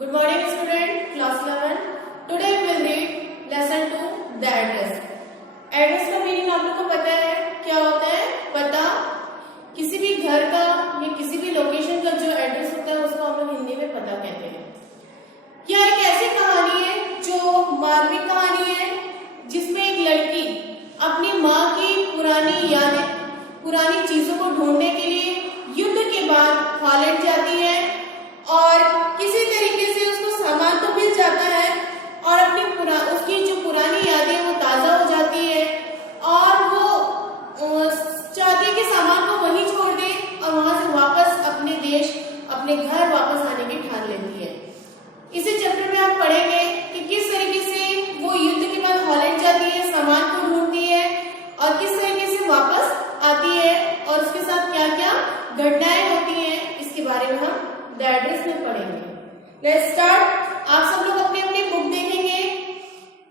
Good morning student, class 11. Today we will read lesson 2, the address. Address का meaning आप लोग को पता है क्या होता है? पता। किसी भी घर का या किसी भी लोकेशन का जो एड्रेस होता है उसको हम लोग हिंदी में पता कहते हैं। यह एक ऐसी कहानी है जो मार्मिक कहानी है जिसमें एक लड़की अपनी माँ की पुरानी यादें, पुरानी चीजों को ढूंढने के लिए युद्ध के बाद हॉलैंड जाती है और किसी तरीके से उसको सामान तो मिल जाता है और अपनी उसकी जो पुरानी यादें वो ताजा हो जाती है और वो चाहती है कि सामान को वहीं छोड़ दे और वहां से वापस अपने देश, अपने घर वापस आने की ठान लेती है। इसी चैप्टर में आप पढ़ेंगे कि किस तरीके से वो युद्ध के बाद हॉलैंड जाती है, सामान को ढूंढती है और किस तरीके से वापस आती है और उसके साथ क्या क्या घटनाएं होती हैं, इसके बारे में हम द एड्रेस में पढ़ेंगे। Let's start. आप सब लोग अपनी अपनी बुक देखेंगे।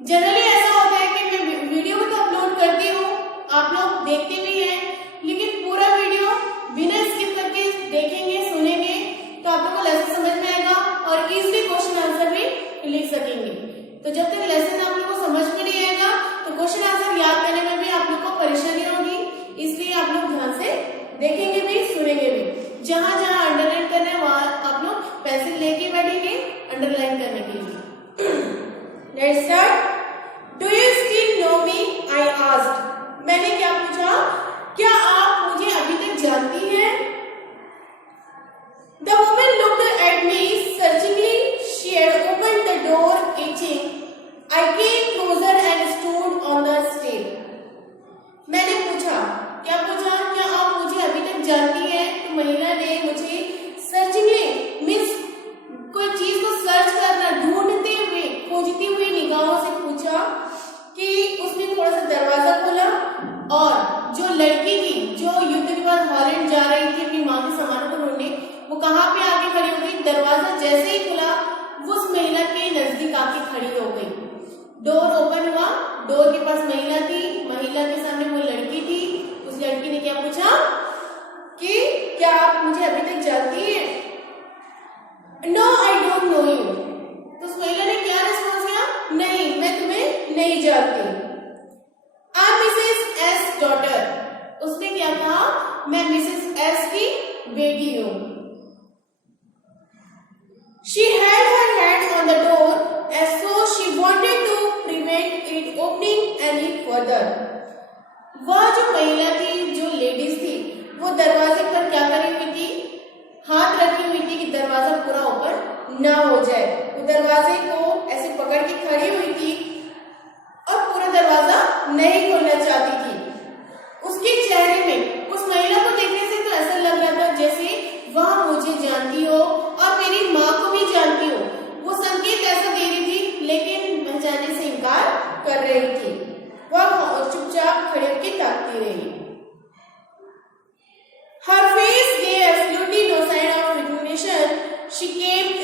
जनरली ऐसा होता है कि मैं वीडियो में तो अपलोड करती हूँ, आप लोग देखते भी हैं, लेकिन पूरा वीडियो बिना स्किप करके देखेंगे, सुनेंगे तो आप लोग को लेसन समझ में आएगा और इजीली क्वेश्चन आंसर भी लिख सकेंगे। तो जब तक लेसन आप लोग को समझ में नहीं आएगा तो क्वेश्चन आंसर याद करने में भी आप लोग को परेशानी होगी, इसलिए आप लोग ध्यान से देखेंगे भी, सुनेंगे भी। जहां जहां अंडरलाइन करना है वहां आप लोग पेंसिल लेके बैठेंगे अंडरलाइन करने के लिए। Let's start. Do you still know me? I asked. मैंने क्या पूछा? क्या आप मुझे अभी तक जानती हैं? The woman looked at me searchingly. She had opened the door, itching. I came closer and stood on the step. मैंने पूछा, क्या पूछा? क्या आप मुझे अभी तक जानती हैं? तो महिला ने मुझे सर्चिंगली मीन्स कोई चीज को सर्च करना, ढूंढते हुए, खोजती हुई निगाहों से पूछा कि उसने थोड़ा सा दरवाजा खोला और जो लड़की थी जो युद्ध के बाद हॉलैंड जा रही थी अपनी माँ के सामानों को ढूंढने, वो कहाँ पे आके खड़ी हो गई? दरवाजा जैसे ही खुला वो उस महिला के नजदीक आके खड़ी हो गई। डोर ओपन हुआ, डोर के पास महिला थी, महिला के सामने वो लड़की थी। उस लड़की ने क्या पूछा कि क्या आप मुझे अभी तक जानती हैं? No I don't know you. तो उस महिला ने क्या रिस्पॉन्स दिया? नहीं, मैं तुम्हें नहीं जानती। I am Mrs S daughter. उसने क्या कहा? मैं मिसेस एस की बेटी हूं। She had her hand on the door as though she wanted to prevent it opening any further. वह जो महिला थी, जो लेडीज थी, वो दरवाजे पर क्या करी हुई थी? हाथ रखी हुई थी कि दरवाजा पूरा ओपन ना हो जाए। वो दरवाजे को ऐसे पकड़ के खड़ी हुई थी और पूरा दरवाजा नहीं खोलना चाहती थी। उसके चेहरे में, उस महिला को देखने से तो ऐसा लग रहा था जैसे वह मुझे जानती हो और मेरी माँ को भी जानती हो। वो संकेत ऐसा दे रही थी लेकिन पहचानने से इनकार कर रही थी। वह चुपचाप खड़े होकर ताकती रही। Her face gave absolutely no sign of recognition. She kept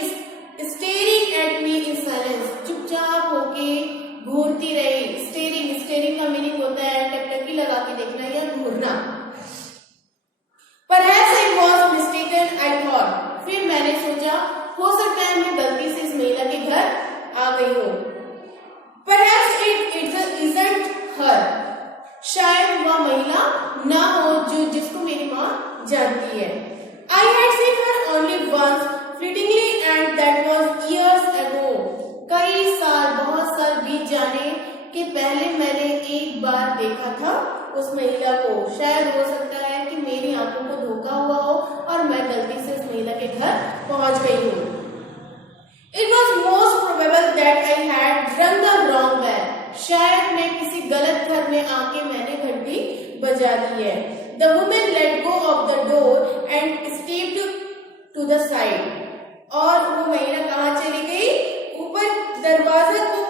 staring at me in silence. चुपचाप होके घूरती रही। स्टेरिंग का मीनिंग होता है टकटकी लगा के देखना या घूरना। Perhaps I was mistaken, I thought. फिर मैंने सोचा हो सकता है मैं गलती से इस महिला के घर आ गई हूँ। Perhaps it isn't her. शायद वह महिला ना हो जिसको मेरी माँ जानती है। I had seen her only once, fleetingly, and that was years ago. कई साल, बहुत साल बीत जाने के पहले मैंने एक बार देखा था उस महिला को। शायद हो सकता है कि मेरी आंखों को धोखा हुआ हो और मैं गलती से उस महिला के घर पहुंच गई हूँ। It was most probable that I had rung the wrong bell. शायद मैं किसी गलत घर में आके मैंने घंटी बजा दी है। The woman let go of the door and stepped to the side. और वो महिला कहाँ चली गई? ऊपर दरवाजा को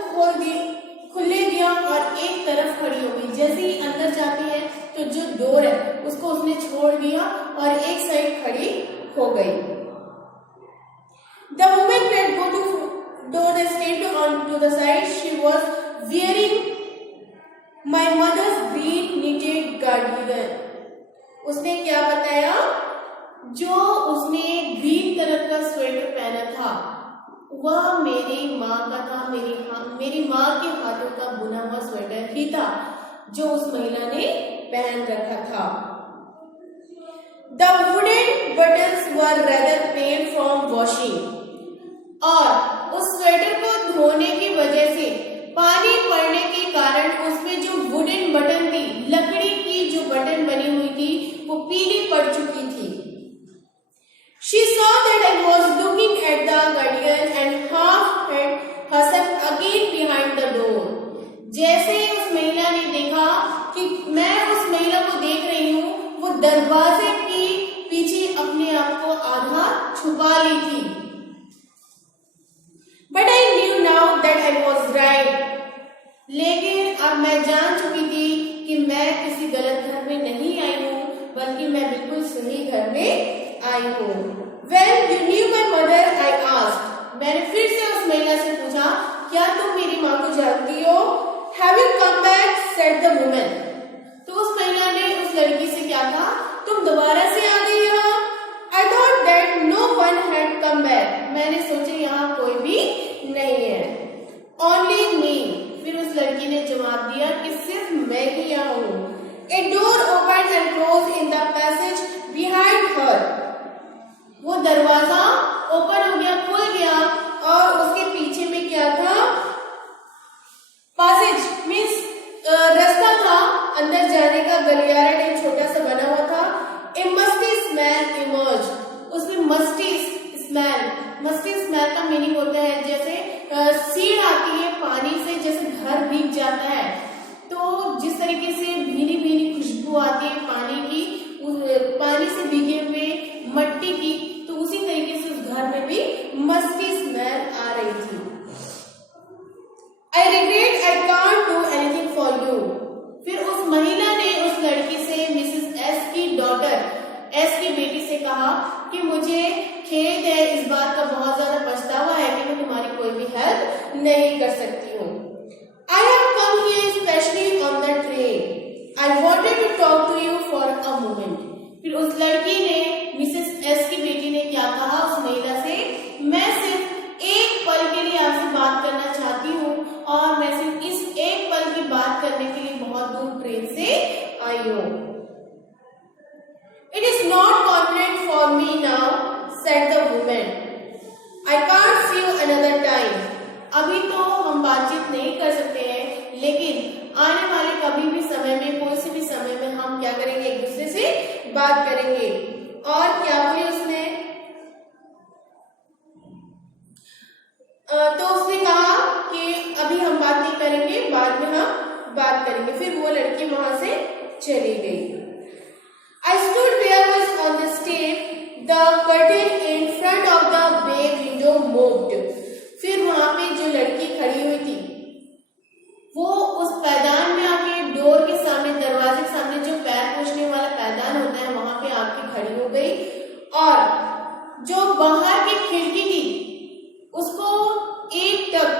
खुले दिया और एक तरफ खड़ी हो गई। जैसे ही अंदर जाती है तो जो डोर है उसको उसने छोड़ दिया और एक साइड खड़ी हो गई। The woman let go to door and stepped on to the side. She was wearing my mother's green knitted cardigan. उसने क्या बताया? जो उसने ग्रीन कलर का स्वेटर पहना था वह मेरी माँ का था, मेरी माँ के हाथों का बुना हुआ स्वेटर ही था जो उस महिला ने पहन रखा था। The wooden buttons were rather pained from washing. और उस स्वेटर को धोने की वजह से पानी पड़ने के कारण उसमें जो वुडन बटन थी, लकड़ी की जो बटन बनी हुई थी, वो पीली पड़ चुकी थी। She saw that I was looking at the guardian and half had herself again behind the door. जैसे उस महिला ने देखा कि मैं उस महिला को देख रही हूँ, वो दरवाजे के पीछे अपने आप को आधा छुपा ली थी। But I knew now that I was right. लेकिन अब मैं जान चुकी थी कि मैं किसी गलत घर में नहीं आई हूँ, बल्कि मैं बिल्कुल सही घर में आई हूँ। Well, you knew my mother, I asked. मैंने फिर से उस महिला से पूछा, क्या तुम मेरी माँ को जानती हो? Have you come back? said the woman. तो उस महिला ने उस लड़की से क्या कहा? तुम दोबारा से आ गई यहाँ? I thought that no one had come back. मैंने सोचा यहाँ कोई भी नहीं है। Only me. फिर उस लड़की ने जवाब दिया कि सिर्फ मैं ही यहाँ हूँ। A door opened and closed in the passage behind her. वो दरवाजा ओपन हो गया, खुल गया, और उसके पीछे में क्या था? पैसेज मीन्स रास्ता था, अंदर जाने का गलियारा टाइप छोटा सा बना हुआ था। A musty smell emerged. उसमें मस्टी स्मेल का मीनिंग होता है जैसे सीड आती है पानी से, जैसे घर भीग जाता है तो जिस तरीके से भीनी भीनी खुशबू आती है पानी की, पानी से भीगे हुए मट्टी की, तो उसी तरीके से उस घर में भी मस्टी स्मेल आ रही थी। I regret I can't do anything for you. फिर उस महिला ने उस लड़की से, मिसेस एस की डॉटर, एस की बेटी से कहा कि मुझे खेद है, इस बात का बहुत ज्यादा पछतावा है कि मैं तुम्हारी कोई भी हेल्प नहीं कर सकती हूँ। I have come here especially on the train. I wanted to talk to you for a moment. फिर उस लड़की ने, मिसेस एस की बेटी ने क्या कहा उस महिला से, मैं सिर्फ एक पल के लिए आपसे बात करना चाहती हूँ और मैं सिर्फ इस एक पल की बात करने के लिए बहुत दूर ट्रेन से आई हूँ। It is not convenient for me now, said the woman. I can't see you another time. अभी तो हम बातचीत नहीं कर सकते हैं, लेकिन आने वाले कभी भी समय में, कोई से भी समय में हम क्या करेंगे, एक दूसरे से बात करेंगे। और क्या बोली उसने? तो उसने कहा कि अभी हम बात नहीं करेंगे, बाद में हम बात करेंगे। फिर वो लड़की वहां से चली गई। I stood where I was on the step. The curtain in front of the bay window moved. फिर वहां पे जो लड़की खड़ी हुई थी, वो उस पैदान में आके, डोर के सामने, दरवाजे के सामने जो पैर पोंछने वाला पैदान होता है, वहां पे आके खड़ी हो गई, और जो बाहर की खिड़की थी उसको एक टक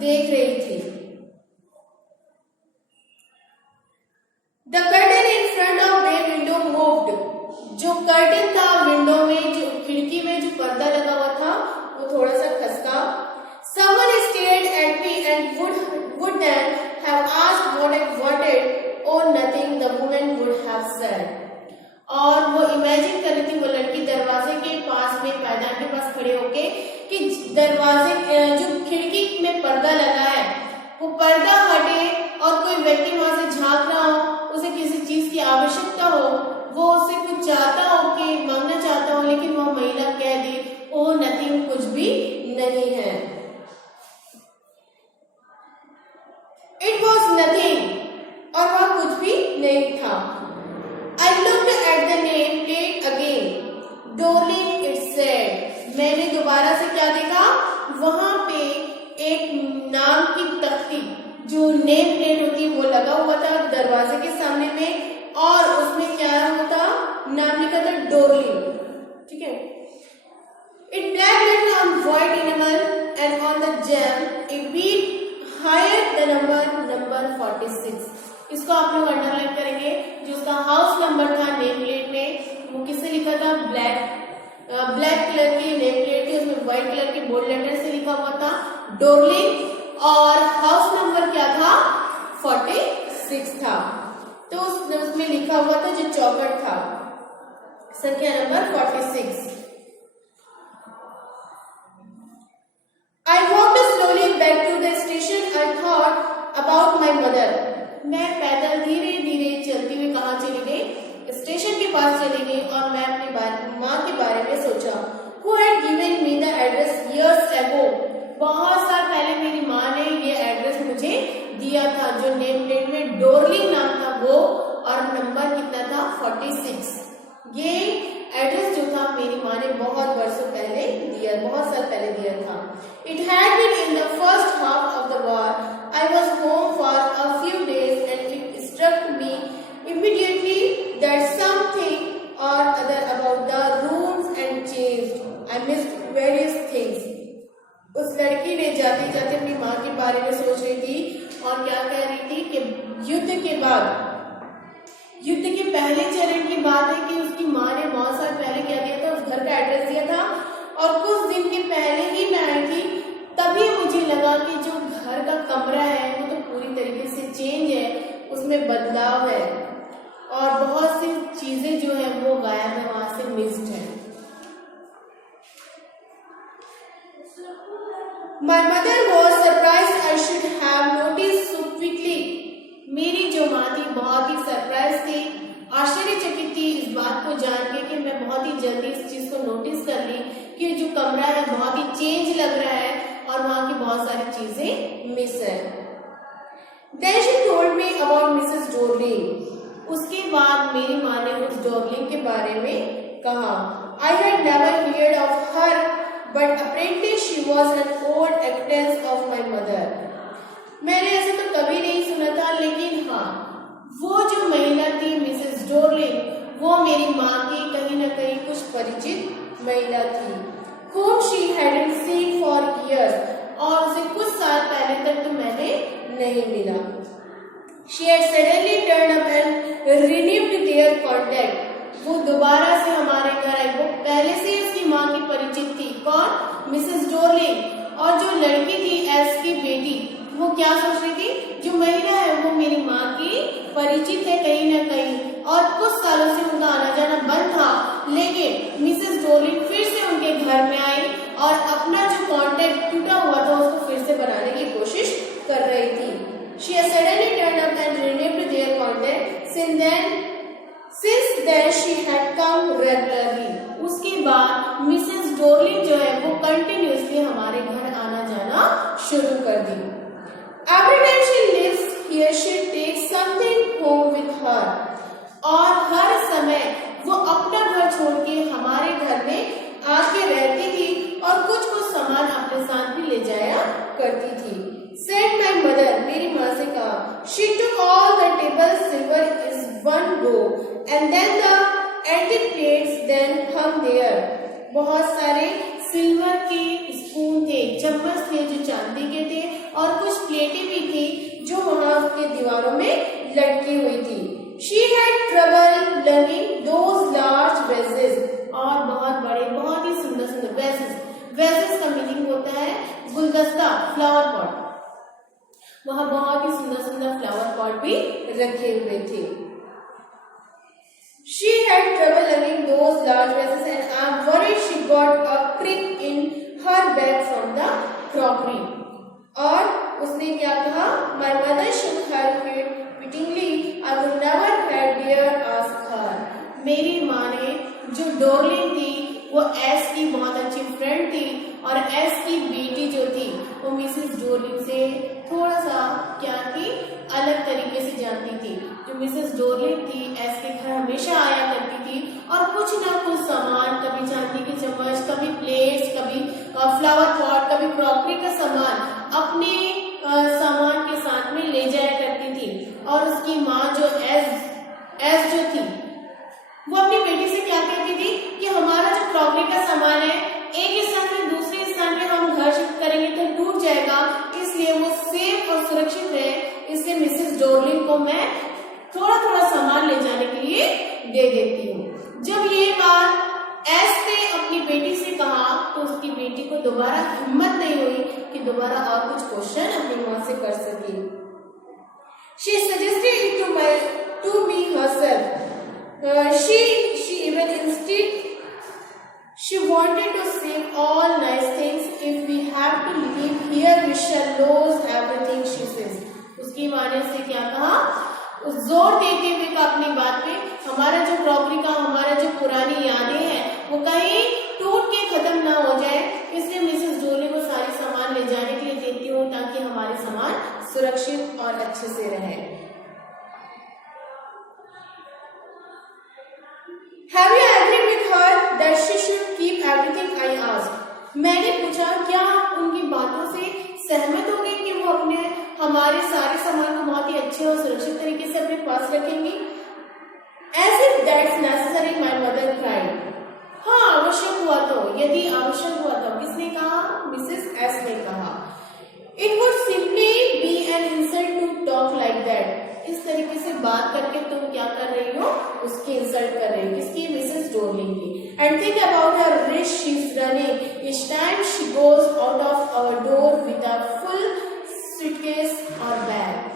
देख रही थी। The curtain in front of bay window moved. जो कर्टन था विंडो में, जो खिड़की में जो पर्दा लगा हुआ था, वो थोड़ा सा खसका। Someone stared at me and would then have asked what I wanted. Oh, nothing, the woman would have said. और वो इमेजिन कर रही थी, वो लड़की दरवाजे के पास में, पैदान के पास खड़े होके, कि दरवाजे जो खिड़की में पर्दा लगा है, वो पर्दा हटे और कोई व्यक्ति वहां से झांक रहा हो, उसे किसी चीज की आवश्यकता हो, वो उससे कुछ चाहता हो, कि मांगना चाहता हो, लेकिन वो महिला कह दे, ओ नथिंग, कुछ भी नहीं है। इट वॉज नथिंग, और वह कुछ भी नहीं था। I looked at the name plate again. Dorling, it said. मैंने दोबारा से क्या देखा, वहां पे एक नाम की तख्ती, जो नेम प्लेट होती है, वो लगा हुआ था दरवाजे के सामने में, और उसमें क्या होता, नाम लिखा था डोरलिंग। ठीक है। It black written on white enamel and on the jam a beat higher the number 46. इसको आप लोग अंडरलाइन करेंगे। जो उसका हाउस नंबर था नेम प्लेट में, वो किससे लिखा था, ब्लैक कलर की नेम प्लेट थी, उसमें व्हाइट कलर के बोल्ड लेटर से लिखा हुआ था डोरलिंग, और हाउस नंबर क्या था 46 था। तो उसमें लिखा हुआ था जो चौखट था संख्या number 46। I walked slowly back to the station. I thought about my mother. मैं पैदल धीरे धीरे चलती हुई कहाँ चली गई, स्टेशन के पास चली गई, और मैं अपनी माँ के बारे में सोचा। Who had given me the address years ago? बहुत साल पहले मेरी माँ ने ये एड्रेस मुझे दिया था, जो नेम प्लेट में डोरलिंग नाम था वो, और नंबर कितना था 46। ये एड्रेस जो था मेरी माँ ने बहुत वर्षों पहले दिया, बहुत साल पहले दिया था। It had been in the first half of the war. I was home for a few days and it struck me immediately that something or other about the rooms and changed. I missed various things. उस लड़की ने जाते जाते अपनी माँ के बारे में सोच रही थी और क्या कह रही थी कि युद्ध के बाद, युद्ध के पहले चरण की बात है कि उसकी माँ ने बहुत साल पहले क्या दिया था, उस घर का एड्रेस दिया था, और कुछ दिन के पहले ही मैं आई थी। तभी मुझे लगा कि जो घर का कमरा है वो तो पूरी तरीके से चेंज है, उसमें बदलाव है और बहुत सी चीजें जो है वो गायब है, वहां से मिस्ड है। My mother was surprised I should have noticed so quickly. मेरी जो माँ थी बहुत ही सरप्राइज थी, आश्चर्यचकित थी इस बात को जान के कि मैं बहुत ही जल्दी इस चीज को नोटिस कर ली कि जो कमरा है बहुत ही चेंज लग रहा है और वहाँ की बहुत सारी चीजें मिस है। Then she told me about Mrs. Dorling. उसके बाद मेरी माँ ने उस डोरलिंग के बारे में कहा। I had never heard of her, but apparently she was an old acquaintance of my mother. मैंने ऐसे तो कभी नहीं सुना था, लेकिन हाँ, वो जो महिला थी मिसेस डोरलिंग, वो मेरी माँ की कहीं न कहीं कुछ परिचित महिला थी, whom she hadn't seen for years, और उसे कुछ साल पहले तक तो मैंने नहीं मिला। She had suddenly turned up and renewed their contact. वो दोबारा से हमारे घर आई। वो पहले से उसकी माँ की परिचित थी। कौन? Mrs Darling. और जो लड़की थी एस की बेटी, वो क्या सोच रही थी, जो महिला है वो मेरी माँ की परिचित है कहीं ना कहीं, और कुछ सालों से उनका आना जाना बंद था, लेकिन मिसेस डोरलिंग फिर से उनके घर में आई और अपना जो कांटेक्ट टूटा हुआ था उसको फिर से बनाने की कोशिश कर रही थी। She has suddenly turned up and renewed their contact. Since then she had come regularly. उसके बाद मिसेस डोरलिंग जो है वो कंटिन्यूसली हमारे घर आना जाना शुरू कर दी। Every time she lives here, she takes something home with her. और हर समय वो अपना घर छोड़ के हमारे घर में आके रहती थी और कुछ सामान अपने साथ भी ले जाया करती थी। Said my mother, मेरी माँ से कहा, she took all the table silver is one go and then the antique plates then hung there. बहुत सारे सिल्वर के स्पून थे, चम्मच थे जो चांदी के थे, और कुछ प्लेटें भी थी जो वहाँ उसके दीवारों में लटकी हुई थी। She had trouble lugging those large vases, और बहुत बड़े बहुत ही सुंदर सुंदर वेसेस का मीनिंग होता है गुलदस्ता, फ्लावर पॉट। वहाँ बहुत ही सुंदर सुंदर फ्लावर पॉट भी रखे हुए थे। She had trouble lugging those large vases and I'm worried she got a crick in her bag from the crockery. और उसने क्या कहा? My mother shook her head pityingly. I would never have dared ask her. मेरी माँ ने जो Darling थी वो एस की बहुत अच्छी फ्रेंड थी, और एस की बेटी जो थी वो मिसेस डोरलिंग से थोड़ा सा क्या थी, अलग तरीके से जानती थी। जो मिसेस डोरलिंग थी एस के घर हमेशा आया करती थी और कुछ ना कुछ सामान, कभी चांदी की चम्मच, कभी प्लेट्स, कभी फ्लावर पॉट, कभी क्रॉकरी का सामान अपने सामान के साथ में ले जाया करती थी। और उसकी माँ जो एस जो थी वो अपनी बेटी से क्या कहती थी कि हमारा जो क्रॉकरी का सामान है एक स्थान से दूसरे स्थान पे हम घर शिफ्ट करेंगे तो टूट जाएगा, इसलिए वो सेफ और सुरक्षित रहे, इसलिए मिसेस डोरलिंग को मैं थोड़ा थोड़ा सामान ले जाने के लिए दे देती हूँ। जब ये बात एस ने अपनी बेटी से कहा तो उसकी बेटी को दोबारा हिम्मत नहीं हुई कि दोबारा और कुछ क्वेश्चन अपनी माँ से कर सके। She suggested it to me herself. She even instead she wanted to save all nice things. If we have to live here, we shall lose everything, she says. उसकी माँ ने से क्या कहा, जोर देते हुए का अपनी बात पे, हमारा जो क्रॉकरी का, हमारा जो पुरानी यादें हैं वो कहीं टूट के खत्म ना हो जाए, इसलिए मिसेस डोली को सारे सामान ले जाने के लिए देती हूँ ताकि हमारे सामान सुरक्षित और अच्छे से रहे। Have you agreed with her that she should keep everything I asked? मैंने पूछा क्या उनकी बातों से सहमत हो गई कि वो अपने हमारे सारे सामान को बहुत ही अच्छे और सुरक्षित तरीके से अपने पास रखेंगी? As if that's necessary, my mother cried. हाँ, आवश्यक हुआ तो, यदि आवश्यक हुआ तो, किसने कहा? मिसेस एस ने कहा। It would simply be an insult to talk like that. इस तरीके से बात करके तुम क्या कर रही हो? उसकी इंसल्ट कर रही हो। किसकी? मिसेस डोरलिंग की। And think about her risk she's running each time she goes out of our door with a full suitcase or bag.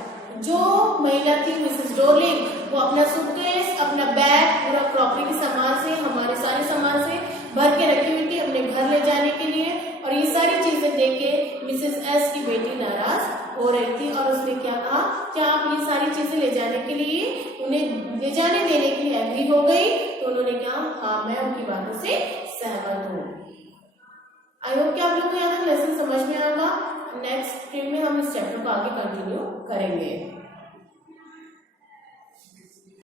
जो महिला थी मिसेस डोरलिंग, वो अपना सूटकेस, अपना बैग, पूरा क्रॉकरी के सामान से, हमारे सारे सामान से भर के रखी हुई थी अपने घर ले जाने के लिए, और ये सारी चीजें देख के मिसेस एस की बेटी नाराज हो रही थी और उसने क्या कहा, क्या आप ये सारी चीजें ले जाने के लिए, उन्हें ले जाने देने के लिए एग्री हो गई? तो उन्होंने कहा हाँ, मैं उनकी बातों से सहमत हूँ। आई होप कि आप लोग को यहाँ तक लेसन समझ में आएगा। नेक्स्ट स्ट्रीम में हम इस चैप्टर को आगे कंटिन्यू करेंगे।